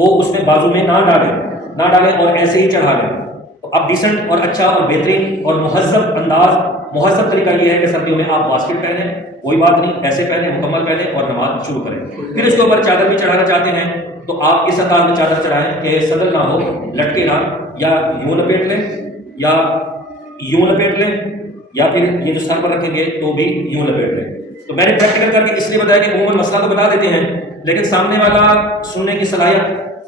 وہ اس میں بازو میں نہ ڈالیں اور ایسے ہی چڑھا لیں. تو اب ڈیسنٹ اور اچھا اور بہترین اور مہذب طریقہ یہ ہے کہ سردیوں میں آپ واسکٹ پہنیں، کوئی بات نہیں، ایسے پہنیں، مکمل پہنیں اور نماز شروع کریں. پھر اس کے اوپر چادر بھی چڑھانا چاہتے ہیں تو آپ اس انداز میں چادر چڑھائیں کہ صدر نہ ہو، لٹکے نہ، یا یوں لپیٹ لیں یا یوں لپیٹ لیں، یا پھر یہ جو سر پر رکھیں گے تو بھی یوں لپیٹ لیں. تو میں نے پریکٹیکل کر کے اس لیے بتایا کہ عموماً مسئلہ تو بتا دیتے ہیں لیکن سامنے والا سننے کی صلاحیت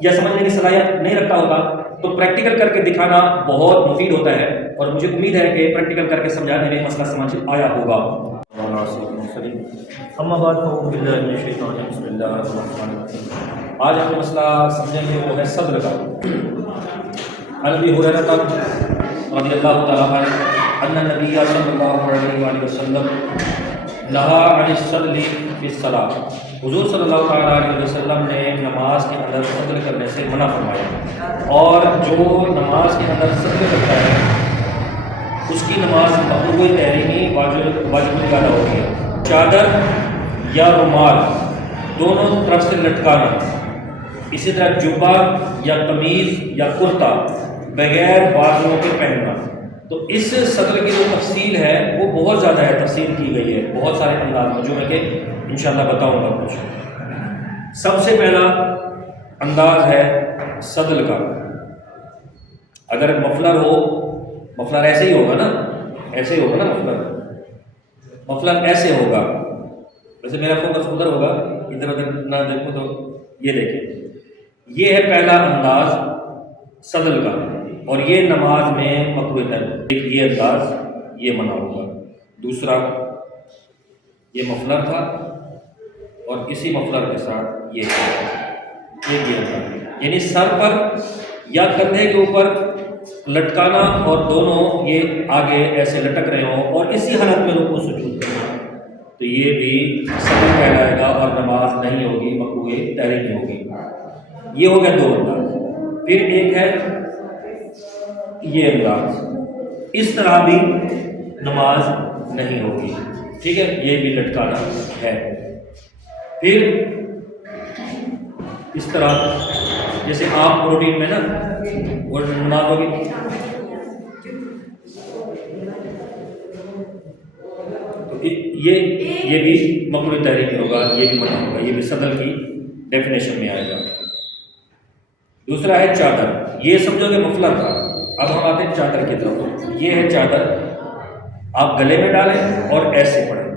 یا سمجھنے کی صلاحیت نہیں رکھتا ہوتا، تو پریکٹیکل کر کے دکھانا بہت مفید ہوتا ہے، اور مجھے امید ہے کہ پریکٹیکل کر کے سمجھانے میں مسئلہ سمجھ آیا ہوگا. اما بعد فاعوذ باللہ من الشیطان الرجیم، بسم اللہ الرحمن الرحیم. آج ہم مسئلہ سمجھیں گے وہ ہے صدر کا. عن ابی ہریرہ رضی اللہ تعالیٰ عنہ ان النبی صلی اللہ علیہ وآلہ وسلم نہا عن الصدر فی الصلاۃ. حضور صلی اللہ تعالیٰ علیہ وسلم نے نماز کے اندر صدر کرنے سے منع فرمایا، اور جو نماز کے اندر صدر کرتا ہے اس کی نماز مقبول تحریمی واجب الغاء ہوتی ہے. چادر یا رومال دونوں طرف سے لٹکانا، اسی طرح جبہ یا قمیض یا کرتا بغیر بازوؤں کے پہننا. تو اس صدر کی جو تفصیل ہے وہ بہت زیادہ ہے، تفصیل کی گئی ہے بہت سارے انداز میں جو میں کہ انشاءاللہ بتاؤں گا کچھ. سب سے پہلا انداز ہے صدر کا. اگر مفلر ہو، مفلر ایسے ہی ہوگا نا، ایسے ہی ہوگا نا مفلر ایسے ہوگا. ویسے میرا فوکس ادھر ہوگا، ادھر ادھر نہ دیکھو تو یہ دیکھیں. یہ ہے پہلا انداز صدر کا، اور یہ نماز میں مکروہ ہے. یہ انداز یہ منع ہوگا. دوسرا یہ مفلر تھا اور اسی مفلر کے ساتھ یہ انداز، یعنی سر پر یا کندھے کے اوپر لٹکانا اور دونوں یہ آگے ایسے لٹک رہے ہوں اور اسی حالت میں رکوع سجود کرنا، تو یہ بھی صدر کہلائے گا اور نماز نہیں ہوگی، مکروہ تحریمی ہوگی. یہ ہو گیا دو انداز. پھر ایک ہے یہ انداز، اس طرح بھی نماز نہیں ہوگی. ٹھیک ہے، یہ بھی لٹکانا ہے. پھر اس طرح جیسے آپ روٹین میں نا اور نماز ہوگی تو یہ بھی مکروہ تحریمی ہوگا، یہ بھی منع ہوگا، یہ بھی صدر کی ڈیفینیشن میں آئے گا. دوسرا ہے چادر. یہ سمجھو کہ مفلر تھا. اب ہم آتے ہیں چادر کی طرف. یہ ہے چادر، آپ گلے میں ڈالیں اور ایسے پڑھیں.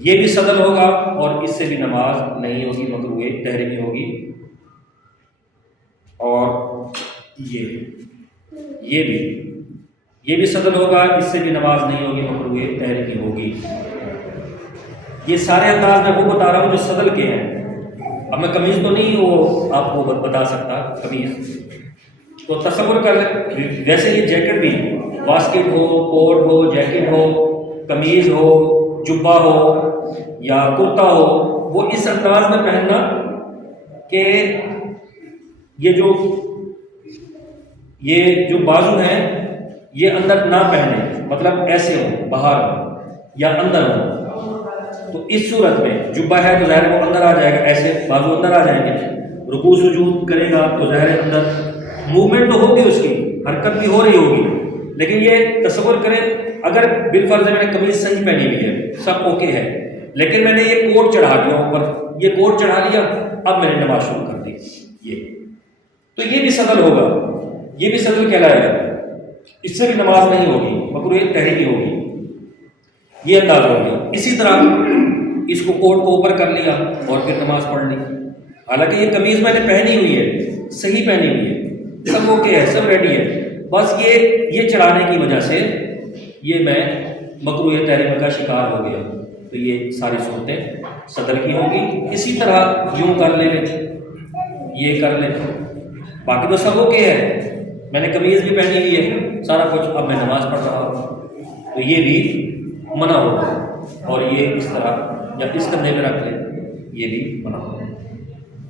یہ بھی صدر ہوگا اور اس سے بھی نماز نہیں ہوگی، مکروہ تحریمی ہوگی. اور یہ بھی صدر ہوگا، اس سے بھی نماز نہیں ہوگی، مکروہ تحریمی ہوگی. یہ سارے انداز میں وہ بتا رہا ہوں جو صدر کے ہیں. اب میں قمیض تو نہیں وہ آپ کو بتا سکتا، قمیض تو تصور کر لیں. ویسے یہ جیکٹ بھی، واسکٹ ہو، کوٹ ہو، جیکٹ ہو، قمیض ہو، جبہ ہو یا کرتا ہو، وہ اس انداز میں پہننا کہ یہ جو بازو ہیں یہ اندر نہ پہنے، مطلب ایسے ہو، باہر ہو یا اندر ہو. تو اس صورت میں جبہ ہے تو ظاہر وہ اندر آ جائے گا، ایسے بازو اندر آ جائیں گے. رکوع سجود کرے گا تو ظاہر اندر موومنٹ تو ہوگی، اس کی حرکت بھی ہو رہی ہوگی. لیکن یہ تصور کریں اگر بالفرض میں نے قمیض صحیح پہنی ہوئی ہے، سب اوکے ہے، لیکن میں نے یہ کوٹ چڑھا دیا اوپر، یہ کوٹ چڑھا لیا، اب میں نے نماز شروع کر دی، تو یہ بھی صدر ہوگا، یہ بھی صدر کہلائے گا. اس سے بھی نماز نہیں ہوگی، مکروہ تحریمی ہوگی. یہ انداز ہو گیا. اسی طرح اس کو کوٹ کو اوپر کر لیا اور پھر نماز پڑھ لی. حالانکہ یہ قمیض میں نے پہنی ہوئی ہے، صحیح پہنی ہوئی ہے، سب اوکے ہے، سب ریڈی ہے، بس یہ چڑھانے کی وجہ سے یہ میں مکروہ تحریمی کا شکار ہو گیا. تو یہ ساری صورتیں صدر کی ہوں گی. اسی طرح یوں کر لیں، یہ کر لیں، باقی تو سب اوکے ہے، میں نے قمیض بھی پہنی ہوئی ہے، سارا کچھ، اب میں نماز پڑھ رہا ہوں، تو یہ بھی منع ہوگا. اور یہ اس طرح یا اس کندھے میں رکھ لیں، یہ بھی منع ہوگا.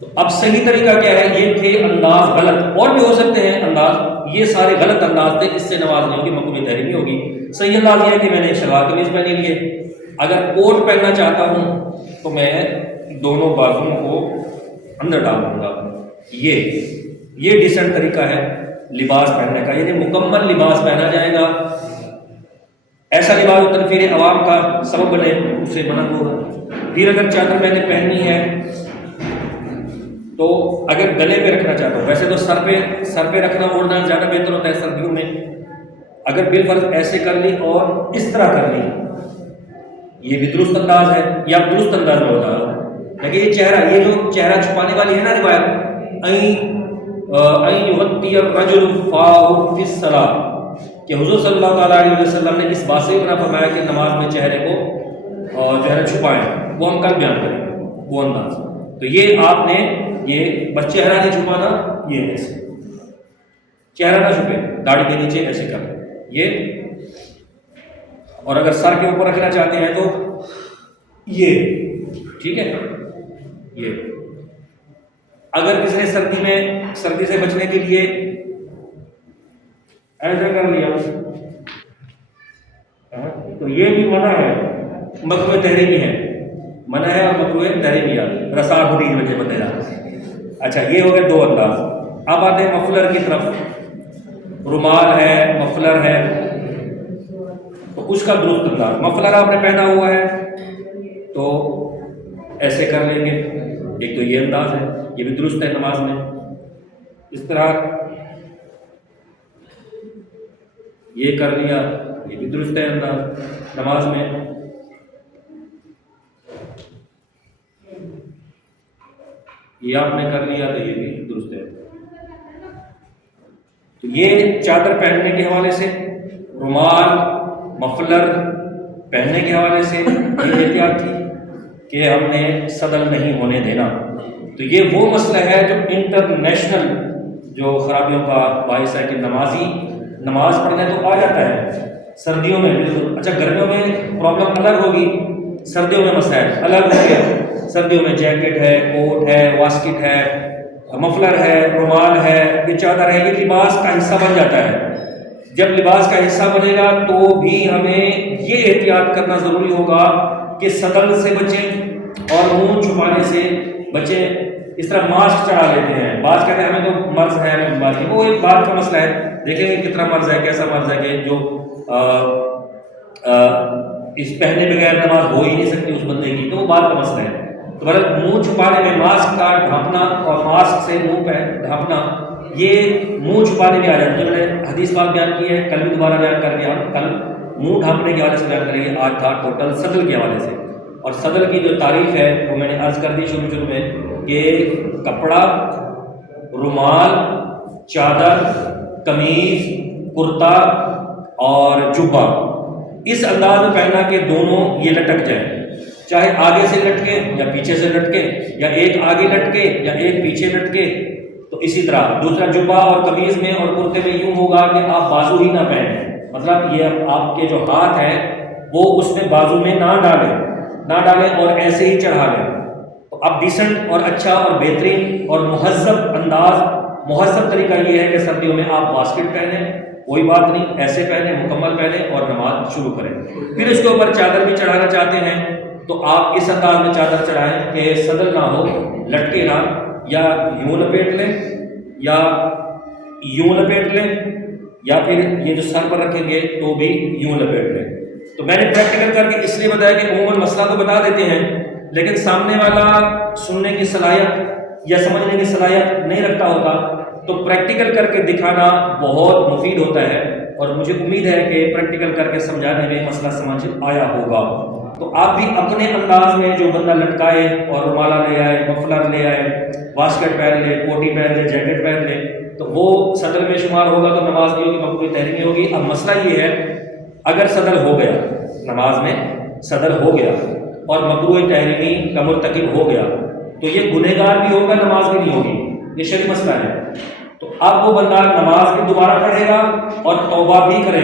تو اب صحیح طریقہ کیا ہے؟ یہ تھے انداز غلط، اور بھی ہو سکتے ہیں انداز، یہ سارے غلط انداز تھے، اس سے نماز نہیں ہوگی، مکروہ تحریمی ہوگی. صحیح انداز یہ ہے کہ میں نے شلوار قمیض پہنی ہوئی ہے، اگر کوٹ پہننا چاہتا ہوں تو میں دونوں بازوؤں کو اندر ڈال دوں گا. یہ ڈیسنٹ طریقہ ہے لباس پہننے کا، یعنی مکمل لباس پہنا جائے گا. ایسا لباس جو تنفیر عوام کا سبب بنے اسے منع ہوگا. پھر اگر چادر میں نے پہننی ہے تو اگر گلے پہ رکھنا چاہتا ہوں، ویسے تو سر پہ رکھنا اوڑھنا زیادہ بہتر ہوتا ہے سردیوں میں. اگر بالفرض ایسے کر لی اور اس طرح کر لی، یہ بھی درست انداز ہے، یا درست انداز میں ہوتا ہے. لیکن یہ جو چہرہ چھپانے والی ہے نا روایت، این یغطی الرجل فاہ فی الصلاۃ، کہ حضور صلی اللہ تعالیٰ علیہ وسلم نے اس بات سے بنا فرمایا کہ نماز میں چہرے کو جو ہے چھپائیں. وہ ہم کل بیان کریں گے وہ انداز. تو یہ آپ نے یہ بس چہرہ نہیں چھپانا، یہ ایسے چہرہ نہ چھپے، داڑھی کے نیچے ایسے کر یہ. اور اگر سر کے اوپر رکھنا چاہتے ہیں تو یہ ٹھیک ہے. یہ اگر کسی نے سردی سے بچنے کے لیے ایسا کر لیا تو یہ بھی منع ہے، مکروہ تحریمی ہے، منع ہے اور مکروہ تحریمیہ رسا ہوتی کی وجہ بتایا. اچھا یہ ہو گئے دو انداز. اب آتے ہیں مفلر کی طرف. رومال ہے، مفلر ہے، تو اس کا درست انداز. مفلر آپ نے پہنا ہوا ہے تو ایسے کر لیں گے. ایک تو یہ انداز ہے، یہ بھی درست ہے نماز میں. اس طرح یہ کر لیا، یہ بھی درست ہے انداز نماز میں. یہ آپ نے کر لیا تو یہ بھی درست ہے. تو یہ چادر پہننے کے حوالے سے، رومال مفلر پہننے کے حوالے سے یہ احتیاط تھی کہ ہم نے صدل نہیں ہونے دینا. تو یہ وہ مسئلہ ہے جو انٹرنیشنل جو خرابیوں کا باعث ہے کہ نماز پڑھنے تو آ جاتا ہے سردیوں میں بالکل. اچھا گرمیوں میں پرابلم الگ ہوگی، سردیوں میں مسائل الگ ہوں گے. سردیوں میں جیکٹ ہے، کوٹ ہے، واسکٹ ہے، مفلر ہے، رومال ہے، یہ چادر ہے، یہ لباس کا حصہ بن جاتا ہے. جب لباس کا حصہ بنے گا تو بھی ہمیں یہ احتیاط کرنا ضروری ہوگا کہ صدل سے بچیں اور منہ چھپانے سے بچیں. اس طرح ماسک چڑھا لیتے ہیں، بعض کہتے ہیں ہمیں تو مرض ہے، وہ ایک بات کا مسئلہ ہے. دیکھیں گے کتنا مرض ہے، کیسا مرض ہے کہ جو اس پہنے بغیر نماز ہو ہی نہیں سکتی اس بندے کی، تو وہ بات کا مسئلہ ہے. تو منہ چھپانے میں ماسک کا ڈھانپنا اور ماسک سے منہ پہ ڈھانپنا، یہ منہ چھپانے میں آ جاتا ہے. جو میں نے حدیث بات بیان کی ہے، کل بھی دوبارہ بیان کر دیا. کل منہ ڈھانپنے کے حوالے سے بیان کریں گے، آج تھا ٹوٹل صدل کے حوالے سے. اور صدل کی جو تعریف ہے وہ میں نے عرض کر دی شروع میں کہ کپڑا، رومال، چادر، قمیض، کرتا اور جبہ اس انداز میں پہنا کہ دونوں یہ لٹک جائیں، چاہے آگے سے لٹکے یا پیچھے سے لٹکے، یا ایک آگے لٹکے یا ایک پیچھے لٹکے. تو اسی طرح دوسرا جبہ اور قمیض میں اور کرتے میں یوں ہوگا کہ آپ بازو ہی نہ پہنیں، مطلب یہ آپ کے جو ہاتھ ہیں وہ اس میں بازو میں نہ ڈالیں اور ایسے ہی چڑھا لیں. تو اب ڈیسنٹ اور اچھا اور بہترین اور مہذب طریقہ یہ ہے کہ سردیوں میں آپ واسکٹ پہنیں، کوئی بات نہیں، ایسے پہنیں، مکمل پہنیں اور نماز شروع کریں. پھر اس کے اوپر چادر بھی چڑھانا چاہتے ہیں تو آپ اس انداز میں چادر چڑھائیں کہ صدر نہ ہو، لٹکے نہ، یا یوں لپیٹ لیں یا یوں لپیٹ لیں، یا پھر یہ جو سر پر رکھیں گے تو بھی یوں لپیٹ لیں. تو میں نے پریکٹیکل کر کے اس لیے بتایا کہ عموماً مسئلہ تو بتا دیتے ہیں لیکن سامنے والا سننے کی صلاحیت یا سمجھنے کی صلاحیت نہیں رکھتا ہوتا، تو پریکٹیکل کر کے دکھانا بہت مفید ہوتا ہے. اور مجھے امید ہے کہ پریکٹیکل کر کے سمجھانے میں مسئلہ سمجھ آیا ہوگا. تو آپ بھی اپنے انداز میں جو بندہ لٹکائے اور رومالہ لے آئے، مفلر لے آئے، واسکٹ پہن لے، کوٹی پہن لے، جیکٹ پہن لے، تو وہ صدر میں شمار ہوگا تو نماز نہیں ہوگی، مکروہ تحریمی ہوگی. اب مسئلہ یہ ہے اگر صدر ہو گیا، نماز میں صدر ہو گیا اور مکروہ تحریمی کا مرتکب ہو گیا تو یہ گنہگار بھی ہوگا، نماز بھی نہیں ہوگی. یہ شرعی مسئلہ ہے. تو اب وہ بندہ نماز بھی دوبارہ پڑھے گا اور توبہ بھی کرے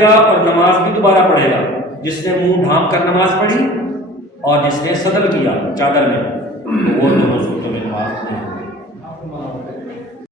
گا اور نماز بھی دوبارہ پڑھے گا، جس نے منہ ڈھانپ کر نماز پڑھی اور جس نے صدر کیا چادر میں، تو وہ دونوں صورتوں میں نماز نہیں